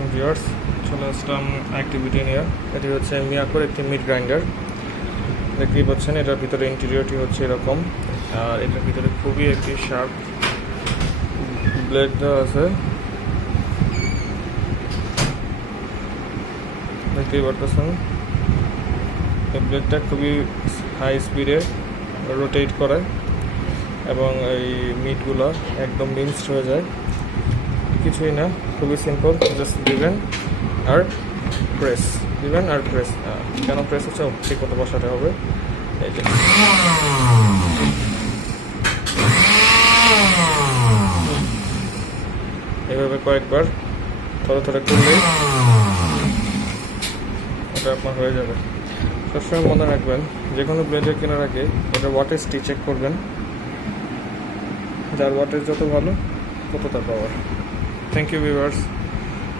আলাইকুম ভিউয়ার্স, চলে আসলাম অ্যাক্টিভিটি নিয়ে। এটি হচ্ছে মিয়াকোর একটি মিট গ্রাইন্ডার। দেখতেই পাচ্ছেন এটার ভিতরে ইন্টেরিয়রটি হচ্ছে এরকম, আর এটার ভিতরে খুবই একটি শার্প ব্লেড দেওয়া আছে। দেখতেই পারতেছেন এই ব্লেডটা খুবই হাই স্পিডে রোটেট করে এবং এই মিটগুলো একদম মিক্সড হয়ে যায়। কিছুই না, খুবই সিম্পল, জাস্ট দিবেন আর প্রেস, দিবেন আর প্রেস। কেন প্রেস হচ্ছে ঠিক মতো বসাতে হবে। এই যে এভাবে কয়েকবার থরে থরে করলেই এটা আপনার হয়ে যাবে। সবসময় মনে রাখবেন, যে কোনো ব্লেডের কেনার আগে এটা ওয়াটেজটি চেক করবেন। যার ওয়াটেজ যত ভালো তত তার পাওয়ার। Thank you viewers.